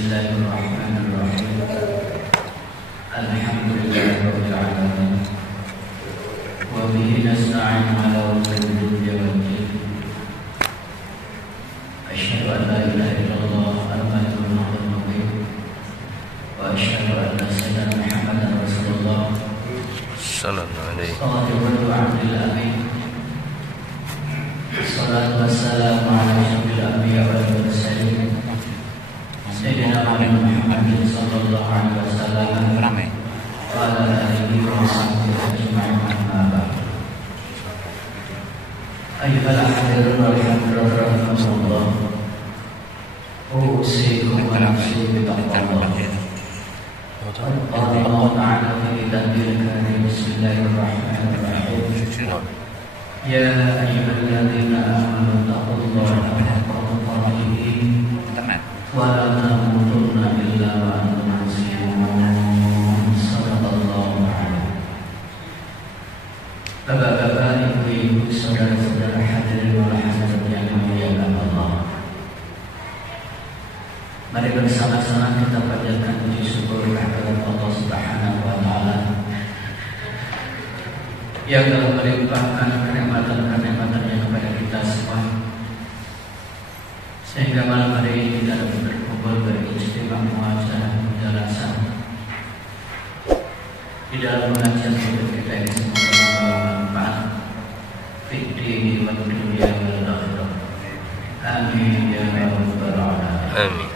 Bismillahirrahmanirrahim. Alhamdulillahirabbil alamin. Wa bihi nasta'inu 'ala umuri dunya waddin. Asyhadu an la ilaha illallah al-malikul muqaddas wa asyhadu anna sayyidana Muhammadan rasulullah sallallahu alaihi wasallam. Salatu wassalamu ala asyrafil anbiya wal mursalin Sayyidina Muhammad sallallahu alaihi wasallam wa ala alihi wa sahbihi ajma'in, amma ba'd. Ayyuhal hadirun wal hadirat rahimakumullah, usikum wa nafsi bi taqwallah. Allah Ta'ala fi tanzilil karim. Bismillahirrahmanirrahim. Ya ayyuhalladzina amanu taqullaha haqqa tuqatih wa la tamutunna illa wa antum muslimun. Sallallahu alaihi. Bapak-bapak, ibu-ibu, saudara-saudara hadirin wal hadirat yang dimuliakan Allah, mari bersama-sama kita panjatkan puji syukur kehadirat Allah Subhanahu wa taala yang telah melimpahkan kenikmatan-kenikmatannya kepada kita semua, sehingga malam hari ini kita dapat berkumpul beristimewa muajalah mudharasah di dalam pengajian hidup kita ini. Semoga membawa manfaat fid dini wad dunya wal akhirah. Amin ya rabbal alamin. Amin.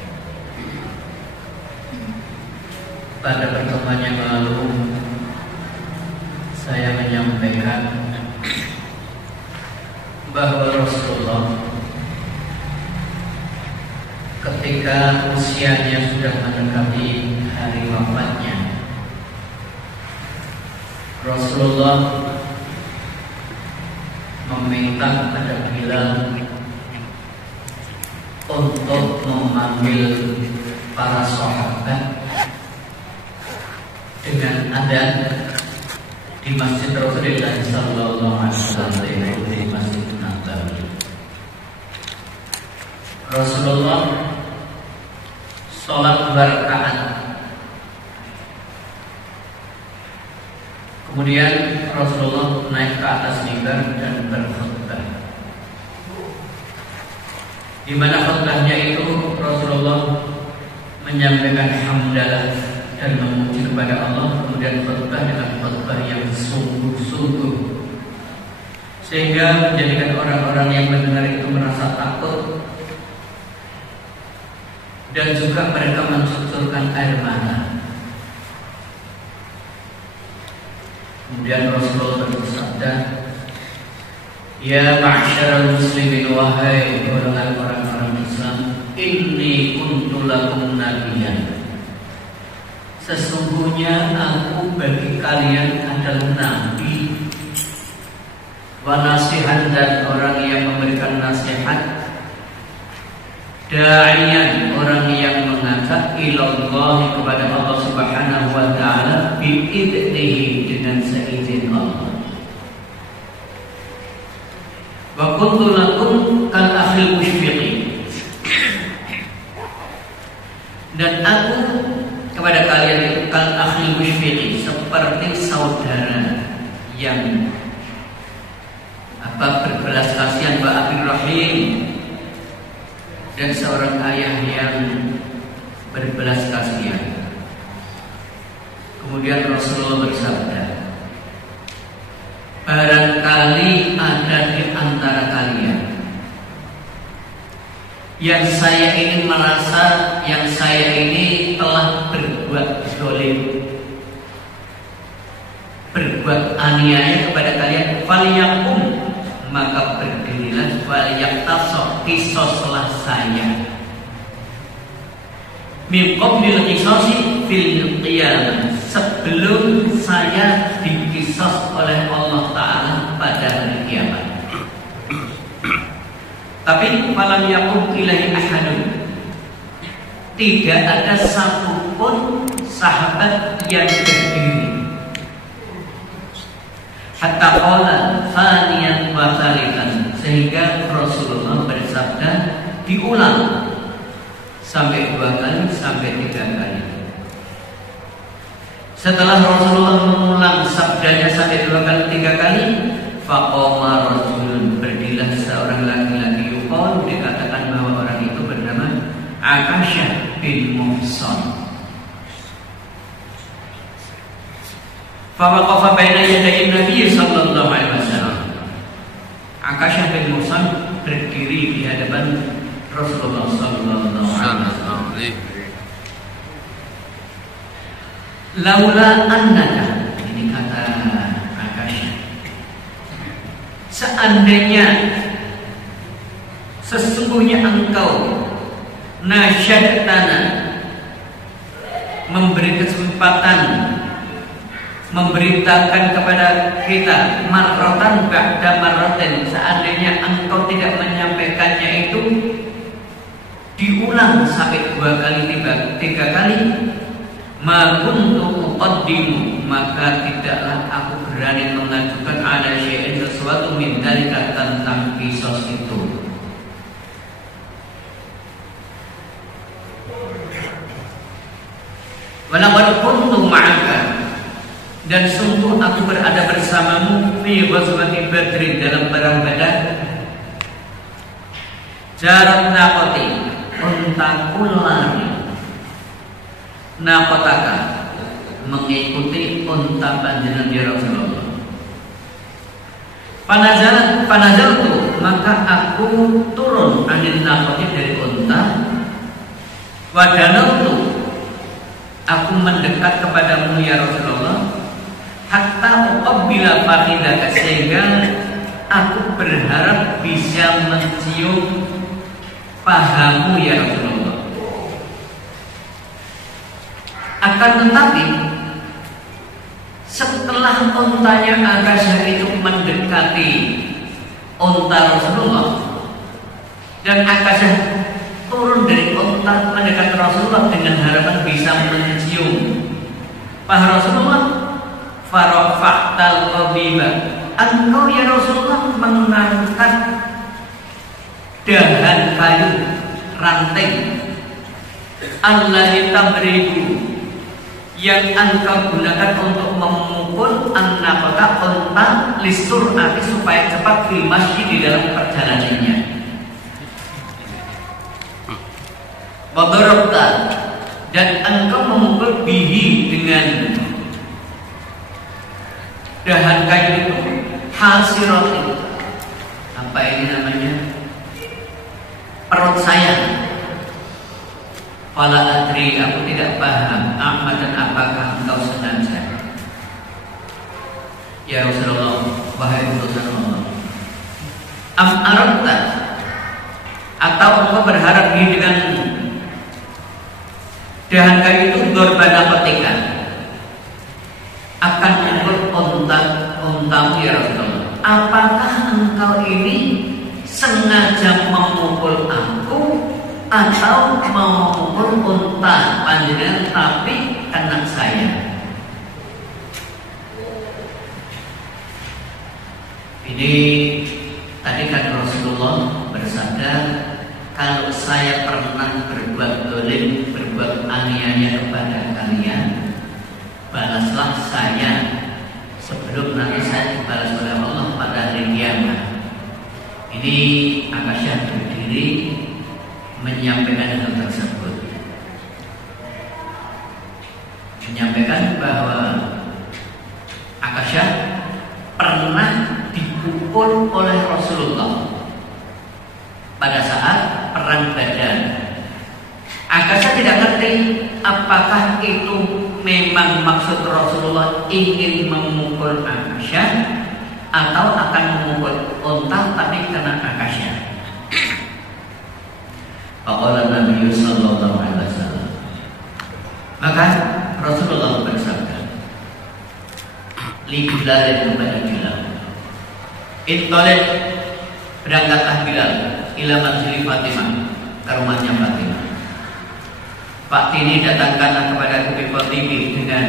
Pada pertemuan yang lalu saya menyampaikan bahwa Rasulullah ketika usianya sudah mendekati hari wafatnya, Rasulullah meminta pada Bilal untuk memanggil para sahabat dengan adzan di Masjid Rasulullah sallallahu alaihi wasallam, di Masjid Nabawi. Rasulullah sholat 2 rakaat. Kemudian Rasulullah naik ke atas mimbar dan berkhutbah. Di mana khutbahnya itu Rasulullah menyampaikan hamdalah dan memuji kepada Allah, kemudian khutbah dengan khutbah yang sungguh-sungguh, sehingga menjadikan orang-orang yang mendengar itu merasa takut dan juga mereka mencucurkan air mata. Kemudian Rasulullah bersabda, "Ya ma'syaral muslimin, wahai orang-orang Islam, inni kuntu lakum nabiyyan. Sesungguhnya aku bagi kalian adalah nabi, wa nasihan, dan orang yang memberikan nasihat, da'iyan, orang yang mengajak ilallah, kepada Allah Subhanahu wa taala, bi'idnihi, dengan seizin Allah. Wa kuntu lakum kal akhil musyfiqin, dan aku kepada kalian itu kal akhil musyfiqin, seperti saudara yang berbelas kasihan, ba'abir rahim, dan seorang ayah yang berbelas kasihan." Kemudian Rasulullah bersabda, "Barangkali ada di antara kalian yang saya ini merasa yang saya ini telah berbuat zalim, berbuat aniaya kepada kalian, falyakum, maka berdirilah, falyaqtaso, qisaslah saya, min qablil qisasi fil qiyamah, sebelum saya diqisas oleh Allah Ta'ala pada hari kiamat. Tapi falam yaqum ilaihi ahadun, tidak ada satupun sahabat yang berdiri, hatta qala thaniyan wa thalithan, sehingga Rasulullah bersabda diulang sampai 2 kali sampai 3 kali. Setelah Rasulullah mengulang sabdanya sampai 2 kali 3 kali, faqama rajulun, berdirilah seorang laki-laki, yuqalu, dikatakan bahwa orang itu bernama Akasyah bin Muhsan. Fawaqafa baina yaday Nabi sallallahu alaihi wasallam. Akasyah bin Muhsan berdiri di hadapan Rasulullah sallallahu alaihi wasallam. Laula annaka, ini kata Akasyah, seandainya sesungguhnya engkau nasyadtana, memberi kesempatan, memberitakan kepada kita marratan ba'da marratin, seandainya engkau tidak menyampaikannya itu diulang sampai 2 kali 3 kali, ma kuntu uqaddimu, maka tidaklah aku berani mengajukan ala syai'in, sesuatu min dalika, tentang kisos itu. Walaqad kuntu ma'aka, dan sungguh aku berada bersamamu fi ghazwati Badrin, dalam perang Badar. Jarat naqati, untaku lari, naqataka, mengikuti unta panjenengan ya Rasulullah. Panazaltu, maka aku turun anil naqati, dari unta. Wadanautu, aku mendekat kepadamu ya Rasulullah. Hatta uqabbila fakhidaka, sehingga aku berharap bisa mencium pahamu ya Rasulullah. Akan tetapi setelah untanya Akasyah itu mendekati unta Rasulullah, dan Akasyah turun dari unta mendekati Rasulullah dengan harapan bisa mencium paha Rasulullah, farafa'tal qabiba, engkau ya Rasulullah mengangkat dahan kayu ranting, allazi tabriku, yang engkau gunakan untuk memukul an-naqata, unta, lisur'ati, supaya cepat fil masjid, di dalam perjalanannya. Wa darabta, dan engkau memukul bihi, dengan dahan kayu itu, hasirati, apa ini namanya, perut saya. Fala adri, aku tidak paham, Ahmad, dan apakah engkau sengaja ya Rasulullah, wahai utusan Allah. Am arabta, atau engkau berharap dengan dahan kayu itu dorbana petika, akan memukul untamu ya Rasulullah. Apakah engkau ini sengaja memukul aku, atau mau memukul unta panjenengan tapi kena saya? Ini tadi kan Rasulullah bersabda, kalau saya pernah berbuat dolim, berbuat aniaya kepada kalian, balaslah saya sebelum nanti saya dibalas oleh Allah pada hari kiamat. Ini Akasyah berdiri menyampaikan hal tersebut, menyampaikan bahwa Akasyah pernah dipukul oleh Rasulullah pada saat perang Badar. Akasyah tidak ngerti apakah itu memang maksud Rasulullah ingin memukul Akasyah, atau akan memukul unta tapi kena Akasyah. Faqala Nabi sallallahu alaihi wasallam, maka Rasulullah bersabda, li Bilal kepada Bilal, intolek, berangkatlah Bilal ila manzili Fatimah, ke rumahnya Fatimah. Pak Tini, datangkanlah kepada Nabi Fatimah dengan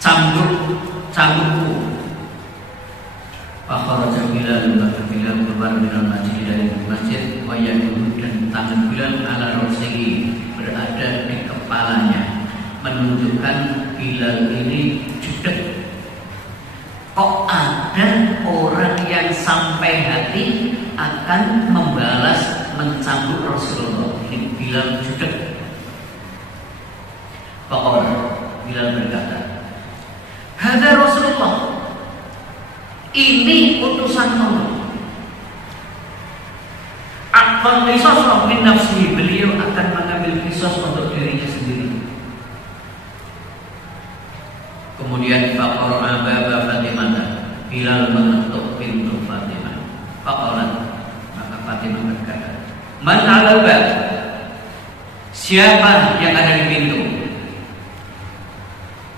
cambukku. Fakharaja Bilal, maka Bilal keluar dari masjid, dari masjid, wa yaqulu, dan tangan Bilal menunjukkan Bilal ini jutek. Kok ada orang yang sampai hati akan membalas mencambuk Rasulullah? Ini Bilal jutek. Pokoknya Bilal berkata, "Hada Rasulullah, ini utusan Allah. Akal kisos min nafsi, beliau akan mengambil kisos untuk dirinya sendiri." Kemudian faqara baba Fatimah, Bilal mengetuk pintu Fatimah. Faqalat, maka Fatimah berkata, "Man 'alal bab?" Siapa yang ada di pintu?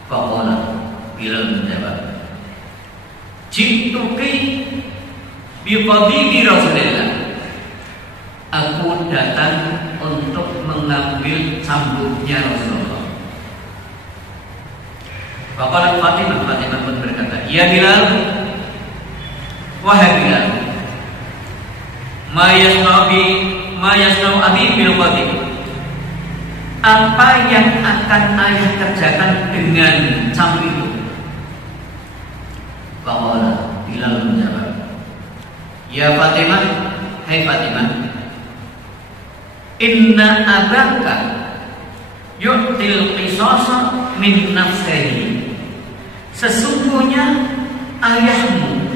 Faqalat, Bilal menjawab, "Jituki bi fadili Rasulillah." Aku datang untuk mengambil cambuknya Rasulullah. Faqalat Fatimah, Fatimah pun berkata, "Ya Bilal, wahai Bilal, ma yasna'u abi bil qadim." Apa yang akan ayah kerjakan dengan cambuk itu? Faqalat, Bilal menjawab, "Ya Fatimah, hai Fatimah, inna abaka yu'til qisasa min nafsihi." Sesungguhnya ayahmu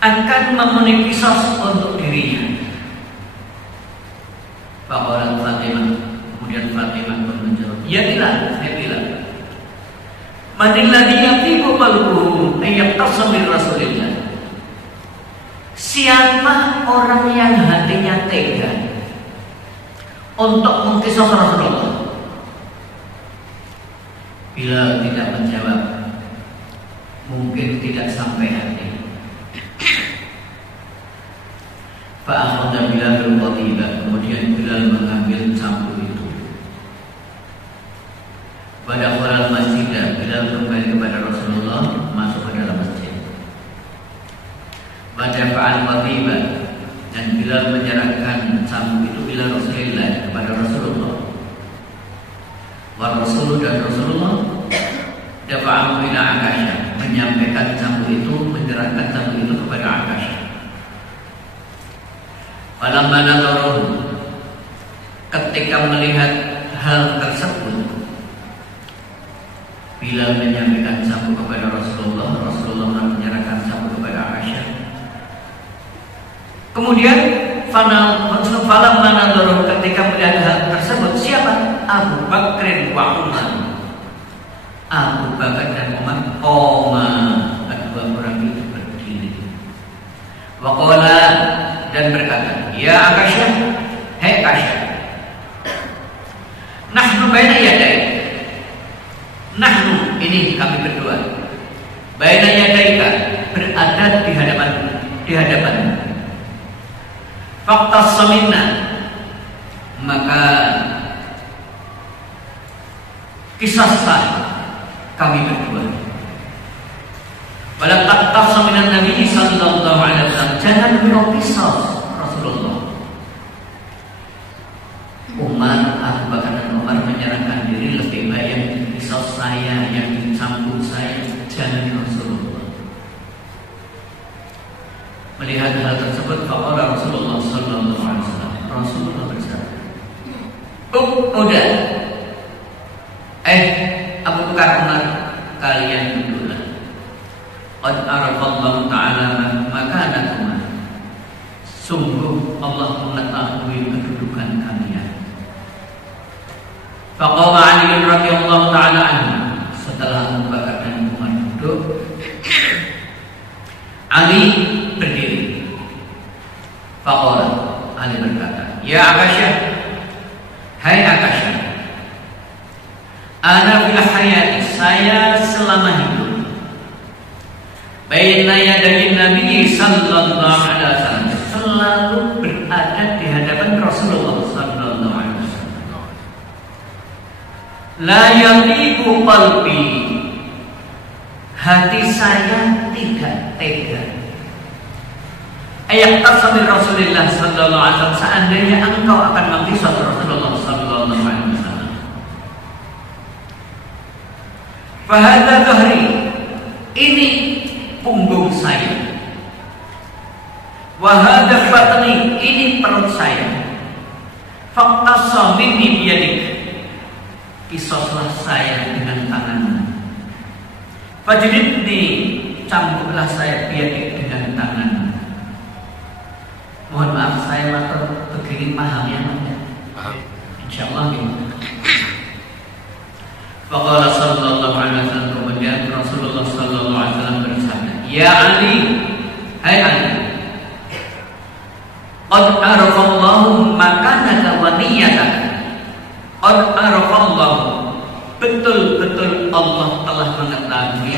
akan memenuhi qisas untuk dirinya. Faqalat Fatimah, kemudian Fatimah pun menjawab, "Ya Bilal, hai Bilal, man alladhi yatibu qalbuhu ay yaqtasam min Rasulillah." Siapa orang yang hatinya tega untuk mengkisah Rasulullah? Bilal tidak menjawab, mungkin tidak sampai hati. Fa'akhadha Bilalul qatiba, kemudian Bilal mengambil cambuk itu. Pada awal masjid, Bilal kembali kepada Rasulullah, masuk ke dalam masjid. Pada fa'al qatiba, dan Bilal menyerahkan cambuk itu ila Rasulillah, kepada Rasulullah. Wa Rasul, dan Rasulullah dafa'ahu ila Akasyah, menyampaikan cambuk itu, menyerahkan cambuk itu kepada Akasyah. Falamma nadharuhu, ketika melihat hal tersebut, Bilal menyampaikan cambuk kepada Rasulullah, Rasulullah menyerahkan cambuk kepada Aisyah. Kemudian falamma nadharuhu, ketika melihat hal tersebut, siapa? Abu Bakr wa Umar. Abu Bakar dan Umar kedua orang itu berdiri. Wa qala, dan berkata, "Ya Akasyah, hai Akasyah, nahnu baina yaday." Nahnu, ini kami berdua, baina yadayka, berada di hadapan. Faqtas minna, maka kisahlah kami berdua. Wala taqtas minan Nabi sallallahu alaihi wasallam, jangan berpisah Rasulullah. Umar, Abu Bakar dan Umar menyerahkan diri, lebih baik yang dipisah saya, yang dicambuk saya, jangan Rasulullah. Melihat hal tersebut, faqala Rasulullah sallallahu alaihi wasallam, Rasulullah bersabda, "Udah, Abu Bakar, Umar, kalian duduklah. Qad arafallahu ta'ala makanakuma, sungguh Allah mengetahui kedudukan kalian." Faqama Ali radhiyallahu ta'ala anhu, setelah Abu Bakar dan Umar duduk, Ali berdiri. Faqala, Ali berkata, "Ya Akasyah, hai Akasyah, ana fil hayati, saya selama hidup, baina yadayin Nabi sallallahu alaihi wasallam, selalu berada di hadapan Rasulullah sallallahu alaihi wasallam. La yatiqu qalbi, hati saya tidak tega. Ayat tasawir Rasulullah sallallahu alaihi wasallam, seandainya engkau akan mengkisah Rasulullah sallallahu alaihi wasallam. Fahadha dhahri, ini punggung saya. Wahadha batni, ini perut saya. Faqtassa minni biyadik, kisoslah saya dengan tanganmu. Fajlidni, cambuklah saya biyadik dengan tanganmu. Mohon maaf saya matur begini paham ya? Insyaallah ya. Faqala sallallahu alaihi wasallam, kemudian Rasulullah sallallahu alaihi wasallam bersabda, "Ya Ali, hai Ali, qad arafallahu makanaka wa niyyataka." Qad arafallahu, betul-betul Allah telah mengetahui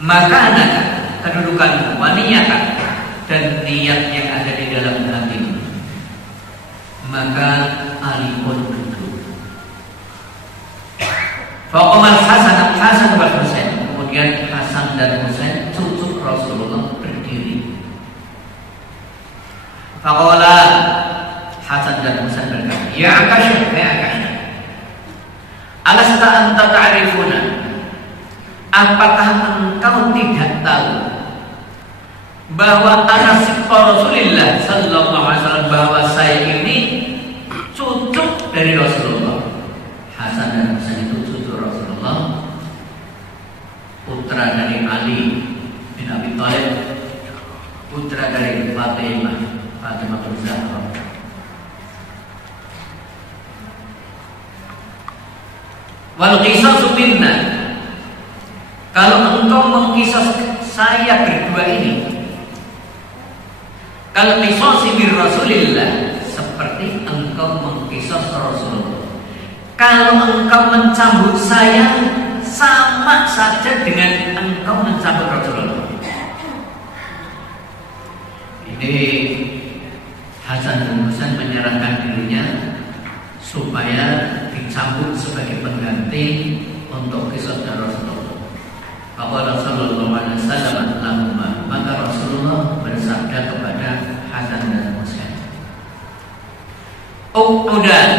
makanaka, kedudukanmu, wa niyyataka, dan niat yang ada di dalam hatimu. Maka Ali pun duduk. Faqamal Hasan wal Husain, kemudian Hasan dan Husain cucu Rasulullah berdiri. Faqala, Hasan dan Husain berkata, "Ya Akasyah, ya Akasyah, alasta anta ta'rifuna, apakah engkau tidak tahu bahwa anak sibta Rasulullah sallallahu alaihi wasallam, bahwa saya ini cucu dari Rasulullah." Hasan dan Husain itu cucu Rasulullah, putra dari Ali bin Abi Thalib, putra dari Fatimah Zahra. Wal qisasu minna, kalau engkau mengkisas saya berdua ini, kalau qisasi min Rasulillah, seperti engkau mengkisas Rasulullah. Kalau engkau mencambuk saya, sama saja dengan engkau mencambuk Rasulullah. Ini Hasan dan Husain menyerahkan dirinya supaya dicambuk sebagai pengganti untuk kisah Rasulullah. Maka Rasulullah SAW, maka Rasulullah bersabda kepada Hasan dan Husain, "Uq'udan,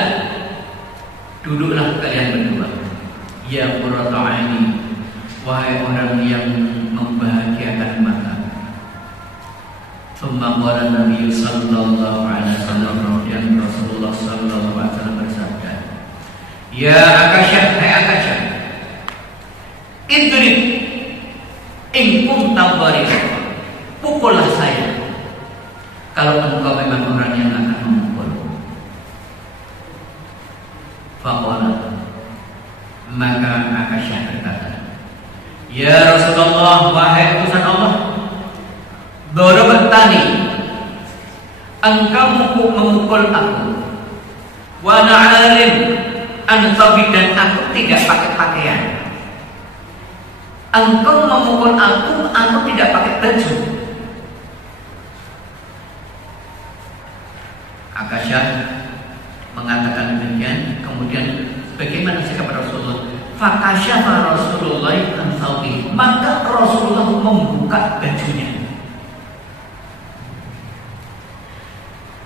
duduklah kalian berdua. Ya qurrata aini, wahai orang yang membahagiakan mata." Tsumma qala Nabi sallallahu alaihi wasallam, kemudian Rasulullah sallallahu alaihi wasallam bersabda, "Ya Akasyah, hai Akasyah, idrib in kunta dharib." Pukullah saya kalau engkau memang orang yang akan memukul. Faqala, maka Akasyah berkata, "Ya Rasulullah, wahai utusan Allah, darabatani, engkau memukul aku, wa na'alim antabi, dan aku tidak pakai pakaian. Engkau memukul aku tidak pakai baju." Akasyah mengatakan demikian. Kemudian bagaimana sikap Rasulullah? Fakasyafa Rasulullah an thawbi, maka Rasulullah membuka bajunya.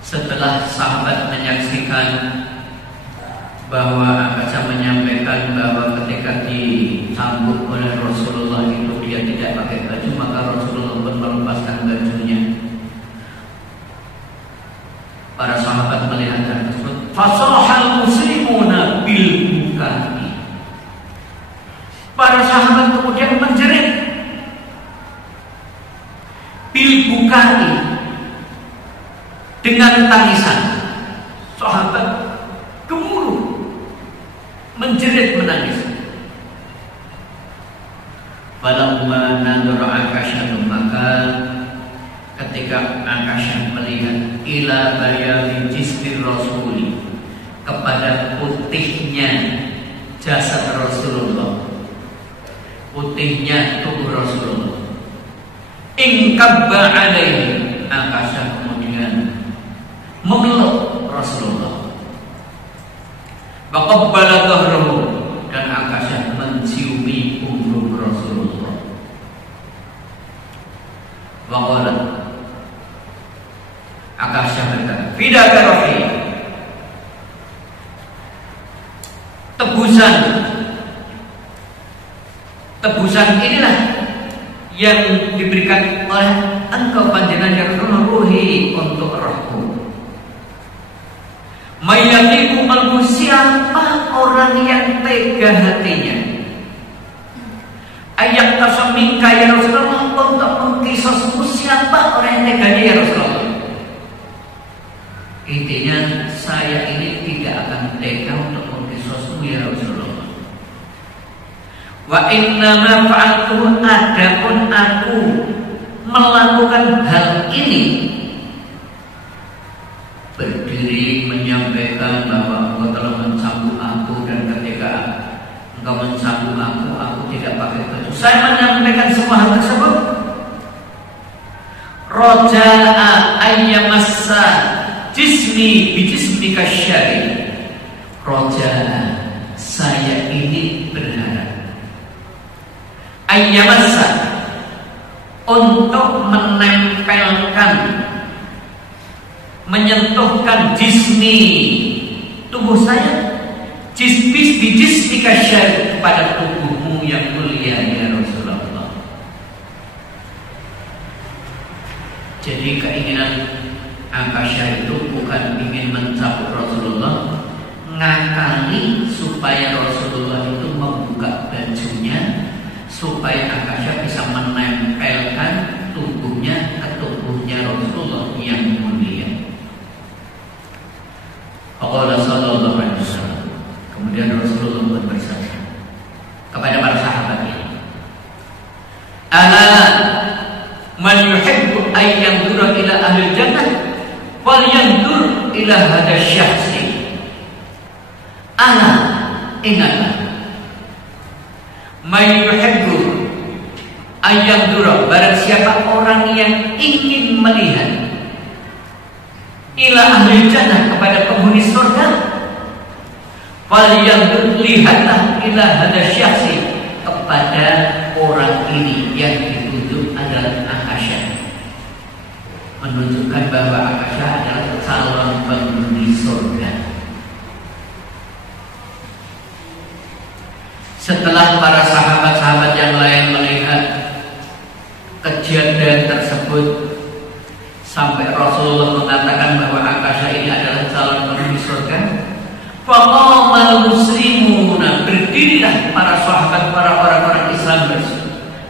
Setelah sahabat menyaksikan bahwa Akasyah menyampaikan bahwa ketika disambut oleh Rasulullah itu dia tidak pakai baju, maka Rasulullah pun melepaskan bajunya. Para sahabat melihat hal tersebut, fasahal muslimuna bil bukai. Para sahabat kemudian menjerit bil bukai, dengan tangisan. Sahabat gemuruh, menjerit, menangis. Falamma nadhara Akasyah, maka ketika Akasyah melihat ila bayani jismi Rasuli, kepada putihnya jasad Rasulullah, putihnya tubuh Rasulullah, ingkabba alaihi, Akasyah kemudian memeluk Rasulullah. Waqabbala dhahrahu, dan Akasyah menciumi punggung Rasulullah. Waqala, Akasyah berkata, "Fidaka rohi, tebusan tebusan inilah yang diberikan oleh engkau panjenengan ya Rasulullah, ruhi untuk rohku. Mayatiku qalbu, siapa orang yang tega hatinya ayat tasamika ya Rasulullah, untuk mengkisosmu, siapa orang yang teganya ya Rasulullah. Intinya saya ini tidak akan tega untuk mengkisosmu ya Rasulullah. Wa innama fa'altu, adapun aku melakukan hal ini, berdiri menyampaikan bahwa engkau telah mencambuk aku, dan ketika engkau mencambuk aku tidak pakai baju. Saya menyampaikan semua hal tersebut. Roja'a ayyamassa jismi bijismika syari. Roja'a, saya ini berharap, ayyamassa, untuk menempelkan, menyentuhkan jismi, tubuh saya, bijismika syari, kepada tubuhmu yang mulia ya Rasulullah. Jadi keinginan Aisyah itu bukan ingin mencabut Rasulullah, ngakali supaya Rasulullah itu membuka bajunya, supaya Aisyah bisa menempelkan tubuhnya ke tubuhnya Rasulullah yang mulia. Allah sallallahu alaihi wasallam. Kemudian Rasulullah pun bersabda kepada para sahabatnya, ala man yuhibbu an yanzura ila ahli jannah wal yanzur ila hadha syakhsi. Ala, ingatlah, man yuhibbu an yanzura, barang siapa orang yang ingin melihat, ila ahli jannah, kepada penghuni surga, wal yanzur, lihatlah, ila hadha syakhsi, kepada orang ini yang ditunjuk adalah Aisyah, menunjukkan bahwa Aisyah adalah calon penghuni surga. Setelah para sahabat-sahabat yang lain melihat kejadian tersebut, sampai Rasulullah mengatakan bahwa Aisyah ini adalah calon penghuni surga, faqamal muslimuna, berdirilah para sahabat, para orang-orang Islam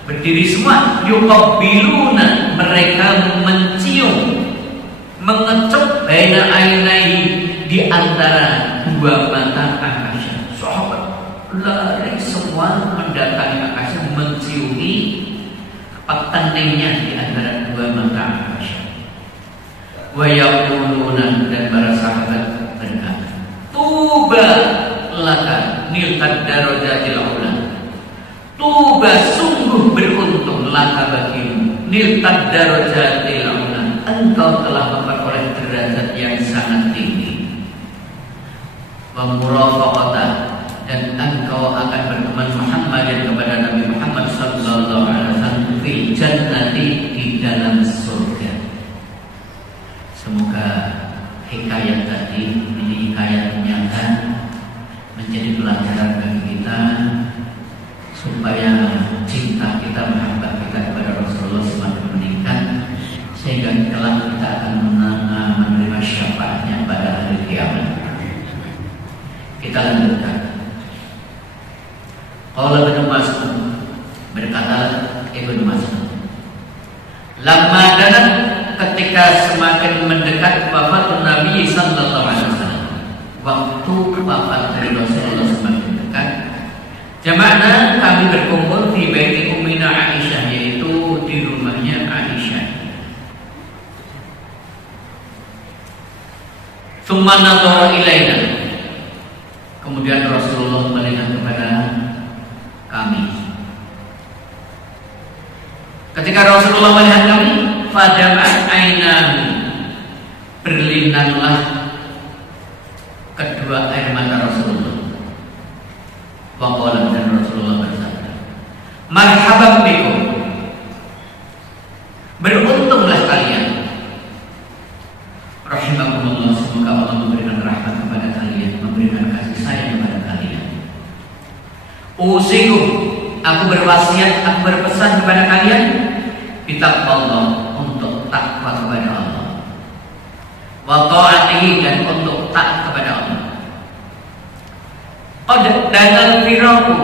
berdiri semua, yuqabbiluna, mereka mencium, mengecup baina ainai, di antara dua mata Aisyah. Sahabat lari semua mendatangi Aisyah, menciumi keningnya di antara dua mata Aisyah. Wa yaquluna, dan para sahabat berkata, tuba laka niltad darajatil ula, tuba, sungguh beruntung, laka bagimu, niltad darajatil ula, engkau telah memperoleh derajat yang sangat tinggi. Wa murafaqata, dan engkau akan berteman Muhammad kepada Nabi Muhammad sallallahu alaihi wasallam fil jannati, di dalam surga. Semoga hikayat tadi, ini hikayat nyata, menjadi pelajaran bagi kita, supaya cinta kita, mahabbah kita kepada Rasulullah semakin meningkat, sehingga kelak kita akan menerima syafaatnya pada hari kiamat. Kita lanjutkan. Qala Ibnu Mas'ud, berkata Ibnu Mas'ud, lamma danat, ketika semakin mendekat wafatun Nabi sallallahu alaihi wasallam, waktu wafat dari Rasulullah semakin dekat, jama'na, kami berkumpul di baiti Ummina Aisyah, yaitu di rumahnya Aisyah. Tsumma nadhara ilaina, kemudian Rasulullah melihat kepada kami. Ketika Rasulullah melihat kami, fadama'at ainahu, berlinanglah kedua air mata Rasulullah. Waqala, dan Rasulullah bersabda, marhaban bikum, beruntunglah kalian. Rahimakumullah, semoga Allah memberikan rahmat kepada kalian, memberikan kasih sayang kepada kalian. Usikum, aku berwasiat, aku berpesan kepada kalian bitaqwallah, untuk takwa kepada Allah, wa ta'atihi, dan untuk taat kepada Allah. Qad danal firaku,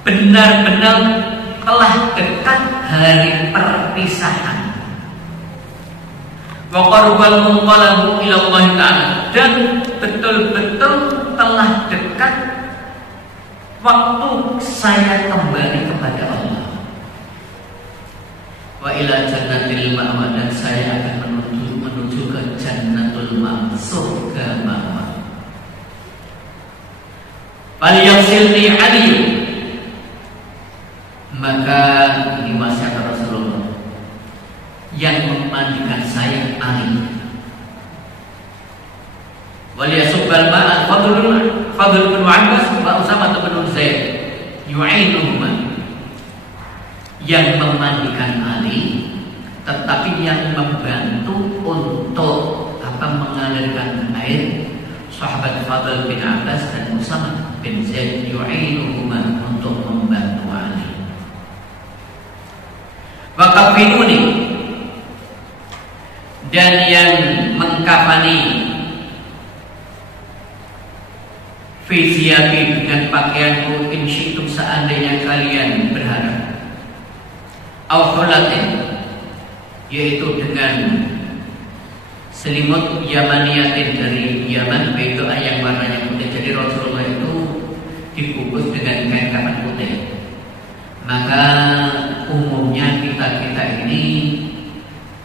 benar-benar telah dekat hari perpisahan. Wa qarubal munqalabu ila Allah Ta'ala, dan betul-betul telah dekat waktu saya kembali kepada Allah. Wa ila jannatil ma'wa, dan saya akan menuju ke jannatul ma'wa, surga ma'wa. Fal yaghsilni Ali, maka ini wasiat Rasulullah, yang memandikan saya Ali. Wal yasubbal ma'a Fadl bin Abbas wa Usamah bin Zaid yu'inuhuma, yang memandikan Ali, tetapi yang membantu untuk mengalirkan air sahabat Fadl bin Abbas dan Usamah bin Zaid yu'inuhuma, untuk membantu Ali. Wa kafinuni, dan yang mengkafani fi siyabi, dengan pakaianku, in syi'tum, seandainya kalian berharap, au khulatin, yaitu dengan selimut yamaniyatin, dari Yaman, yaitu yang warnanya putih. Jadi Rasulullah itu dibungkus dengan kain kafan putih. Maka umumnya kita ini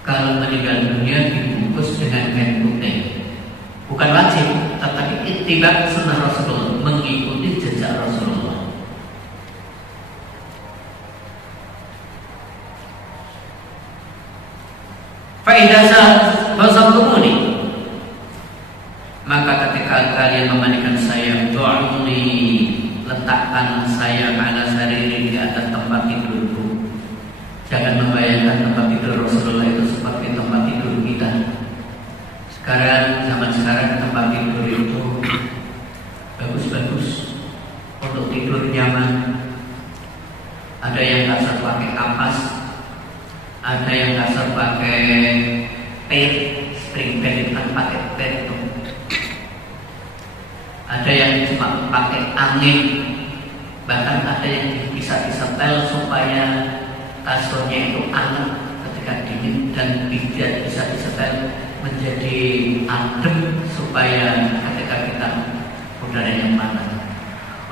kalau meninggal dunia dibungkus dengan kain putih. Bukan wajib, tetapi ittiba sunnah Rasulullah, mengikuti jejak Rasulullah. Fa idza fasabtumuni, maka ketika kalian memandikan saya, tu'uni, letakkan saya ala sariri, di atas tempat tidurku. Jangan membayangkan tempat tidur Rasulullah itu seperti tempat tidur kita. Zaman sekarang tempat tidur itu bagus-bagus untuk tidur nyaman. Ada yang kasar pakai kapas, ada yang kasar pakai bed, spring bed itu kan pakai bed tuh. Ada yang cuma pakai angin, bahkan ada yang bisa disetel supaya kasurnya itu hangat ketika dingin, dan tidak bisa disetel menjadi adem supaya ketika kita udaranya panas.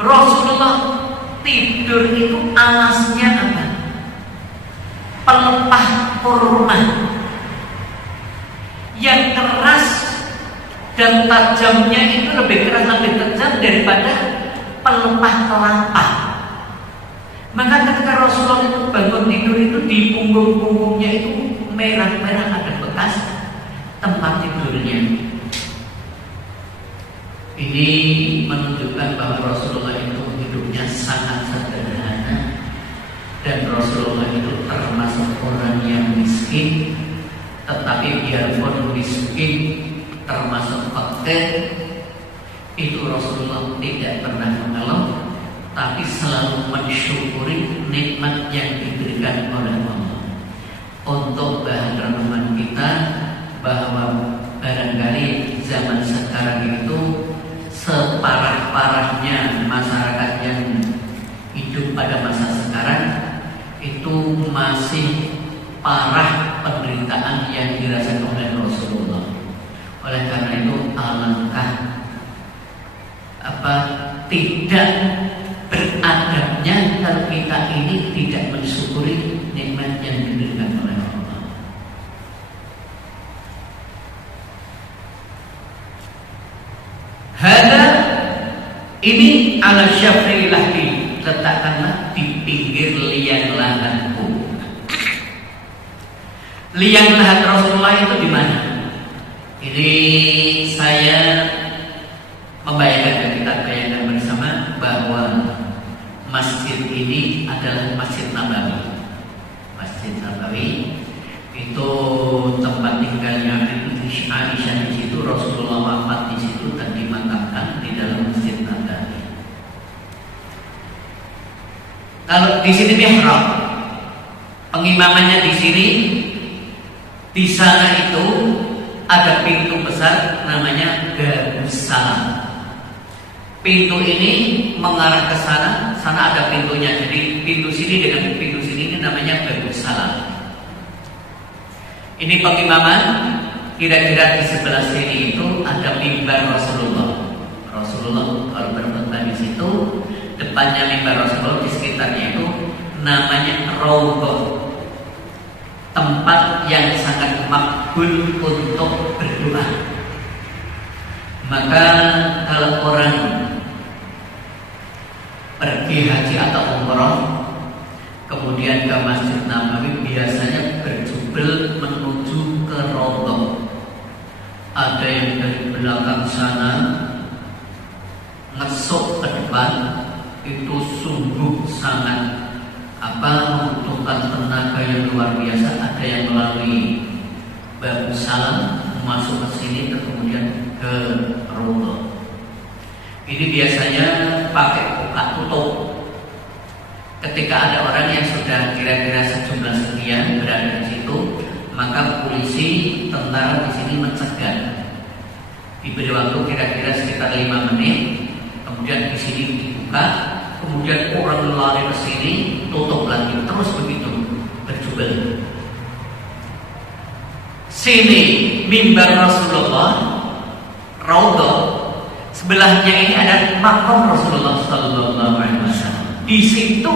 Rasulullah tidur itu alasnya apa? Pelepah kurma yang keras dan tajamnya itu lebih keras, lebih tajam daripada pelepah kelapa. Maka ketika Rasulullah itu bangun tidur itu, di punggung-punggungnya itu merah-merah, ada bekas tempat tidurnya. Ini menunjukkan bahwa Rasulullah itu hidupnya sangat sederhana, dan Rasulullah itu termasuk orang yang miskin, tetapi biarpun miskin termasuk fakir, itu Rasulullah tidak pernah mengeluh, tapi selalu mensyukuri nikmat yang diberikan oleh Allah. Untuk bahan renungan kita, bahwa barangkali zaman sekarang itu separah-parahnya masyarakat yang hidup pada masa sekarang itu masih parah penderitaan yang dirasakan oleh Rasulullah. Oleh karena itu alangkah tidak beradabnya kalau kita ini tidak mensyukuri nikmat yang diberikan oleh Allah. Hada, ini ala syafri lahdi, letakkanlah di pinggir liang lahanku. Liang lahan Rasulullah itu di mana? Ini saya membayangkan, kita bayangkan bersama bahwa masjid ini adalah Masjid Nabawi. Masjid Nabawi itu tempat tinggalnya Aisyah di situ, Rasulullah wafat di situ dan dimakamkan di dalam Masjid Nabawi. Kalau di sini mihrab, pengimamannya di sini, di sana itu ada pintu besar namanya Babus Salam. Pintu ini mengarah ke sana, sana ada pintunya. Jadi pintu sini dengan pintu sini ini namanya Babus Salam. Ini pengimaman, kira-kira di sebelah sini itu ada mimbar Rasulullah. Rasulullah kalau berkhutbah di situ, depannya mimbar Rasulullah, di sekitarnya itu namanya Raudhah, tempat yang sangat makbul untuk berdoa. Maka kalau orang pergi haji atau umroh kemudian ke Masjid Nabawi, biasanya berjubel menuju ke Raudhah. Ada yang dari belakang sana ngesuk ke depan, itu sungguh sangat membutuhkan tenaga yang luar biasa. Ada yang melalui Babus Salam masuk ke sini, kemudian ke Raudhah. Ini biasanya pakai buka tutup. Ketika ada orang yang sudah kira-kira sejumlah sekian berada di situ, maka polisi, tentara di sini mencegah. Diberi waktu kira-kira sekitar 5 menit. Kemudian di sini dibuka, kemudian orang lari ke sini, tutup lagi, terus begitu berjubel. Sini mimbar Rasulullah, Raudhah, sebelahnya ini ada makam Rasulullah Sallallahu Alaihi Wasallam. Di situ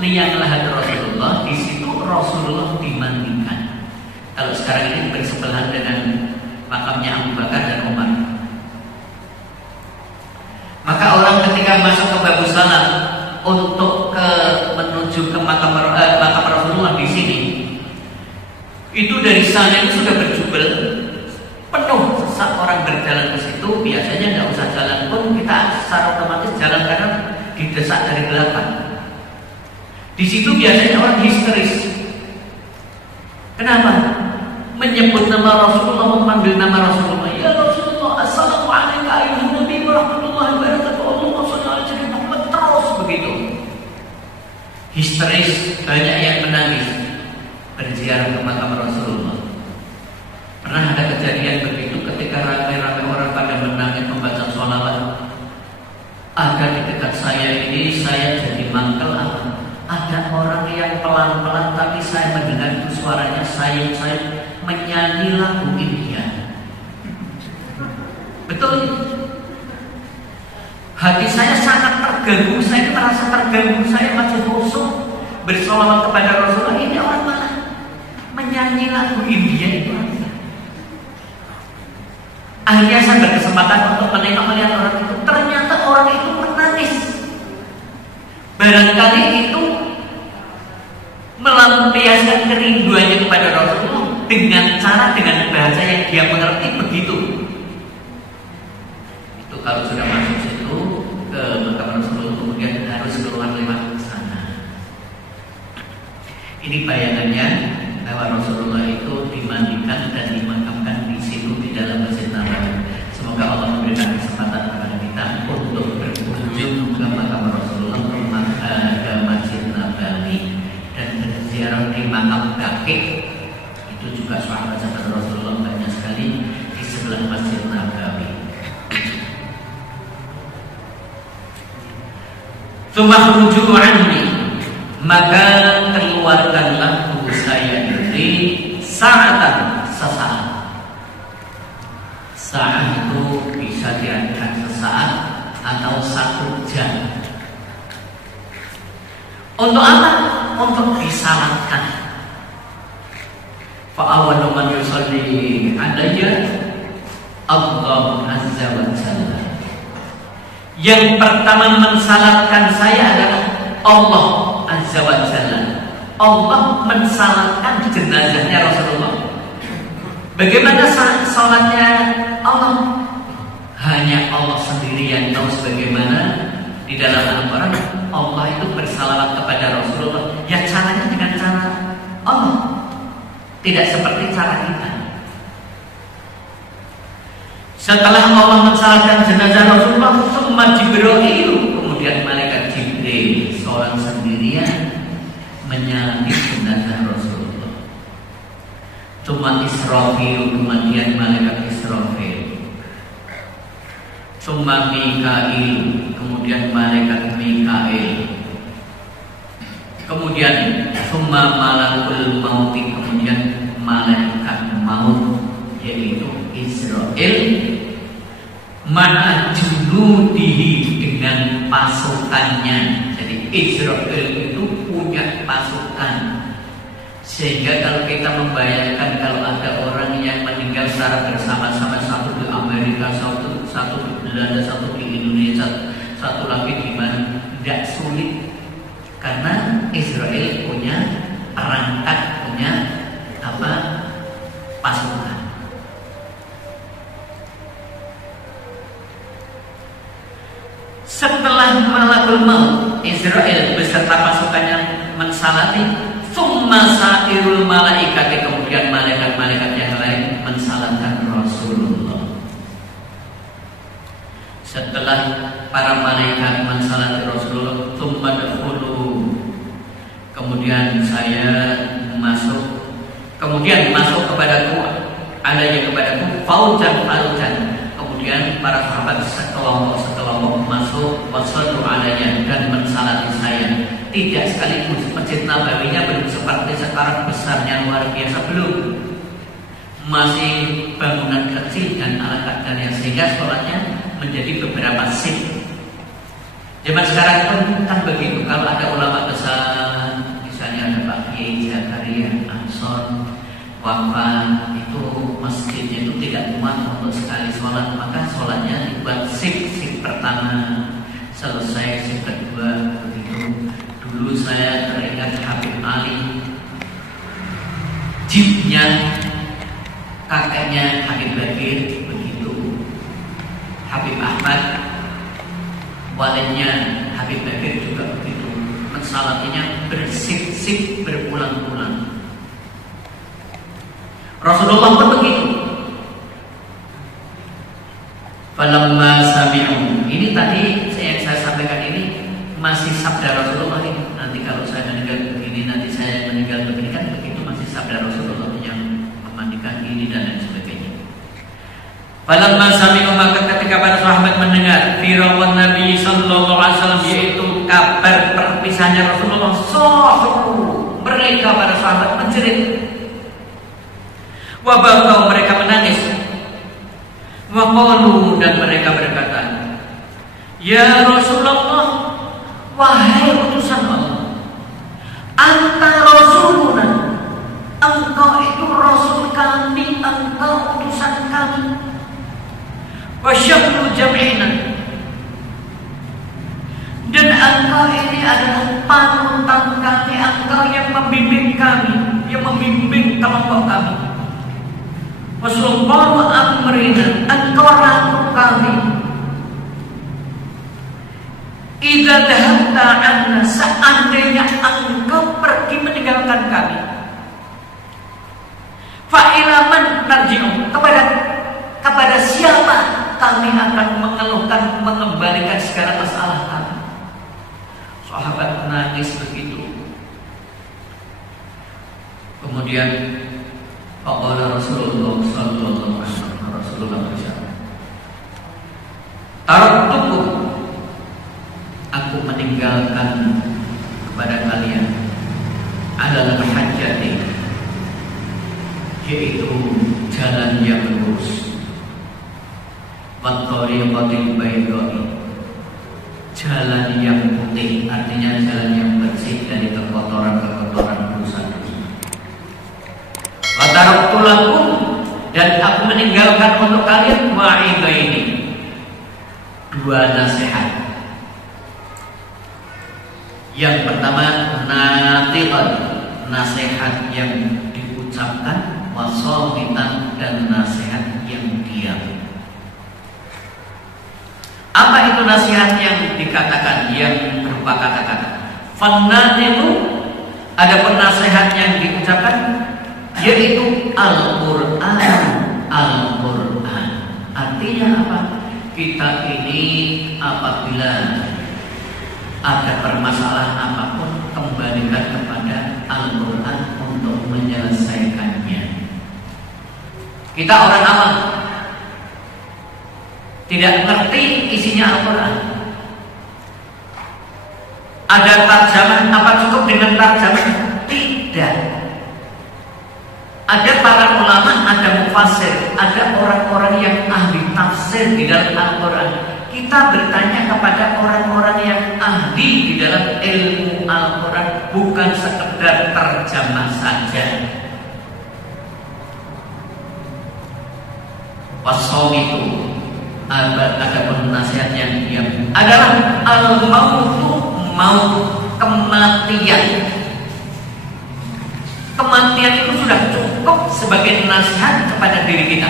liang lahat Rasulullah, di situ Rasulullah dimandikan. Kalau sekarang ini bersebelahan dengan makamnya Abu Bakar dan Umar. Maka orang ketika masuk ke Babus Salam untuk menuju ke makam Rasulullah di sini, itu dari sana itu sudah berjubel penuh. Saat orang berjalan ke situ, biasanya nggak usah jalan pun, kita secara otomatis jalan karena didesak dari belakang. Di situ biasanya orang histeris. Kenapa? Menyebut nama Rasulullah, memanggil nama Rasulullah. Ya Rasulullah, assalamualaikum ayuhan nabi warahmatullahi wabarakatuh. Allahumma shalli ala sayyidina Muhammad, terus begitu. Histeris, banyak yang menangis berziarah ke makam Rasulullah. Pernah ada kejadian begitu ketika ramai-ramai orang pada menangis membaca sholawat. Ada di dekat saya ini, saya jadi mangkel apa? Ada orang yang pelan-pelan tapi saya mendengar itu suaranya saya menyanyi lagu India. Betul. Hati saya sangat terganggu, saya merasa terganggu, saya masih khusyuk bersolawat kepada Rasulullah. Ini orang mana menyanyi lagu India itu? Akhirnya saya berkesempatan untuk melihat orang itu. Ternyata orang itu menangis. Barangkali itu melampiaskan kerinduannya kepada Rasulullah dengan bahasa yang dia mengerti begitu. Itu kalau sudah masuk situ ke makam Rasulullah, kemudian harus keluar lewat sana. Ini bayangannya bahwa Rasulullah itu dimandikan dan dimakamkan di situ di dalam Masjid Nabawi. Semoga Allah memberikan kesempatan kepada kita untuk berkunjung ke makam Rasulullah, ke Masjid Nabawi, dan berziarah di makam Baqi. Itu juga sahabat-sahabat Rasulullah banyak sekali di sebelah Masjid Nabawi. Tsumma khruju anni, maka keluarkanlah tubuh saya dari sa'atan, sesaat. Saat itu bisa kira-kira sesaat atau 1 jam. Untuk apa? Untuk disalatkan. Fa'awwalu man yusalli alayya Allah Azza wa Jalla. Yang pertama mensalatkan saya adalah Allah Azza wa Jalla. Allah mensalatkan jenazahnya Rasulullah. Bagaimana salatnya Allah? Hanya Allah sendiri yang tahu. Sebagaimana di dalam Al-Quran, Allah itu bersalawat kepada Rasulullah. Ya caranya dengan cara Allah, tidak seperti cara kita. Setelah Allah mensalatkan jenazah Rasulullah, summa Jibril, kemudian malaikat Jibril sholat sendirian menyalati jenazah Rasulullah. Cuma Israfil, kemudian malaikat Israfil, cuma Mikail, kemudian malaikat Mikail, kemudian cuma malakul maut, kemudian malaikat maut yaitu Israel, ma'a junudihi dengan pasukannya. Jadi Israel itu punya pasukan, sehingga kalau kita membayangkan kalau ada orang yang meninggal secara bersama-sama, satu di Amerika, satu di Belanda, satu di Indonesia, satu lagi di mana, tidak sulit karena Israel punya perangkat, punya pasukan. Setelah malakul maut, Israel beserta pasukannya mensalati, summa sairul malaikati, kemudian malaikat-malaikat yang lain mensalatkan Rasulullah. Setelah para malaikat mensalati Rasulullah, summa dakhulu, kemudian saya masuk, kemudian masuk kepadaku, adanya kepadaku faujan. Kemudian para sahabat sekelompok masuk, wasallu alaiya, dan mensalati saya. Tidak sekaligus, Masjid Nabawinya belum seperti sekarang besarnya luar biasa, belum. Masih bangunan kecil dan ala kadarnya, sehingga sholatnya menjadi beberapa shift. Zaman sekarang pun kan begitu. Kalau ada ulama besar, misalnya ada Pak Kiai Zakaria Ansor wafat, itu masjidnya itu tidak muat untuk sekali sholat, maka sholatnya dibuat shift pertama, selesai shift kedua, begitu. Dulu saya teringat Habib Ali, jibnya kakeknya Habib Bakir, begitu. Habib Ahmad, walinya Habib Bakir juga begitu. Mensalatinya bersif-sif berbulan-bulan. Rasulullah pun begitu. Falamma sami'u, ini tadi yang saya sampaikan ini masih sabda Rasulullah ini. Nanti kalau saya meninggal begini, nanti saya meninggal begini, kan begitu, masih sabda Rasulullah yang memandikan ini dan lain sebagainya. Falamma sami'u, maka ketika para sahabat mendengar firawan Nabi sallallahu alaihi wasallam, yaitu kabar perpisahannya Rasulullah, mereka para sahabat menjerit. Wabakau, mereka menangis. Waqalu, dan mereka berkata, ya Rasulullah, wahai utusan Allah, anta rasuluna, engkau itu rasul kami, engkau utusan kami. Wa syahru jam'ina, dan engkau ini adalah panutan kami, engkau yang membimbing kami, yang membimbing kelompok kami. Wasultanu amrina, engkau ratu kami. Idza dhahabta anna, seandainya engkau pergi meninggalkan kami, fa ila man narji'u, kepada siapa kami akan mengeluhkan, mengembalikan segala masalah kami. Sahabat menangis begitu. Kemudian faqala Rasulullah sallallahu alaihi wasallam, Rasulullah bersabda, taraktukum, aku meninggalkan kepada kalian adalah hajjati, yaitu jalan yang lurus, wa tariqatil baydai, jalan yang putih, artinya jalan yang bersih dari kekotoran-kekotoran dosa-dosa. Wa taraktu lakum, dan aku meninggalkan untuk kalian wa'idaini, dua nasihat. Yang pertama natiqan, nasihat yang diucapkan, wasomitan, dan nasihat yang diam. Apa itu nasihat yang dikatakan, yang berupa kata-kata? Fannatiqu, adapun nasihat yang diucapkan yaitu Al-Quran. Al-Quran artinya apa? Kita ini apabila Ada permasalahan apapun, kembalikan kepada Al-Quran untuk menyelesaikannya. Kita orang awam, tidak ngerti isinya Al-Quran. Ada tarjaman, apa cukup dengan tarjaman? Tidak. Ada para ulama, ada mufassir, ada orang-orang yang ahli tafsir di dalam Al-Quran. Kita bertanya kepada orang-orang yang ahli di dalam ilmu Al-Quran, bukan sekedar terjemah saja. Wassaum itu ada pun nasihat yang diam adalah al-mautu, maut, kematian. Kematian itu sudah cukup sebagai nasihat kepada diri kita.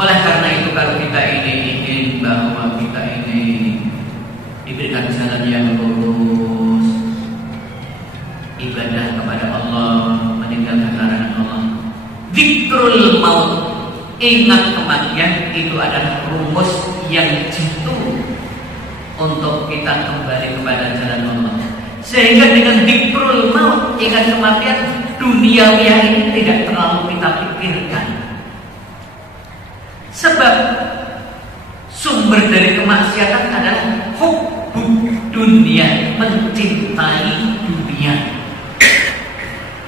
Oleh karena itu, kalau kita ini ingin bahwa kita ini diberikan jalan yang lurus, ibadah kepada Allah, meninggalkan larangan Allah, dzikrul maut, ingat kematian, itu adalah rumus yang jitu untuk kita kembali kepada jalan Allah. Sehingga dengan dzikrul maut, ingat kematian, duniawiah ini tidak terlalu kita pikirkan. Sebab sumber dari kemaksiatan adalah hubbu dunia, mencintai dunia,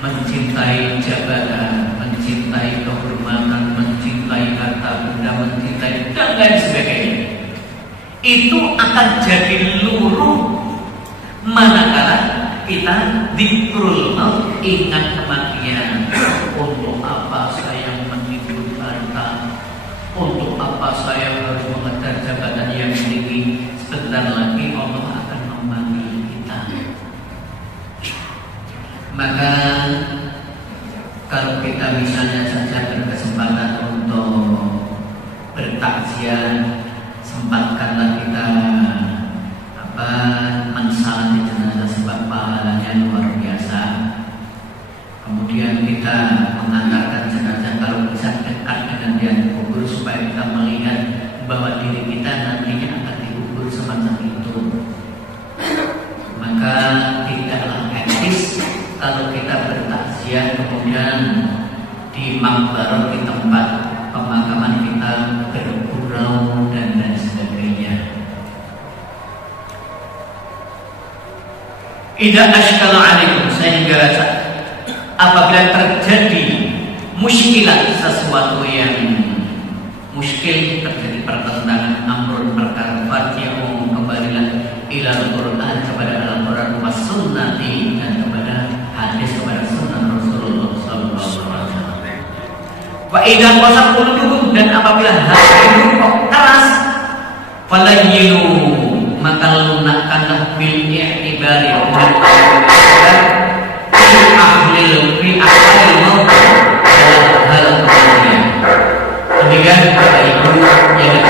mencintai jabatan, mencintai kehormatan, mencintai harta benda, mencintai dan lain sebagainya. Itu akan jadi luruh manakala kita dzikrul maut, ingat kematian. Untuk apa saya menimbun harta? Untuk apa saya harus mengejar jabatan yang tinggi? Sebentar lagi Allah akan memanggil kita. Maka kalau kita misalnya saja berkesempatan untuk bertakziah, sempatkanlah kita mensalati jenazah, sebab pahalanya luar biasa. Kemudian kita mengantarkan jenazah kalau bisa dekat dengan dia dikubur, supaya kita melihat bahwa diri kita nantinya akan dikubur semacam itu. Maka tidaklah etis kalau kita bertakziah kemudian di makbarah, di tempat pemakaman kita bergurau dan lain sebagainya. Idza ashkala 'alaikum, sehingga apabila terjadi muskilah, sesuatu yang muskil, terjadi pertentangan, amrun, perkara, farji'u, kembalilah ila Al-Quran, kepada Al-Quran was sunnati, dan kepada hadis, kepada sunnah Rasulullah sallallahu alaihi wasallam. Wa idza qasat qulubukum, dan apabila hati itu keras, falayyilu, maka lunakkanlah bil i'tibari, fi ahlil maut, dalam hal kematian. Demikian Bapak Ibu yang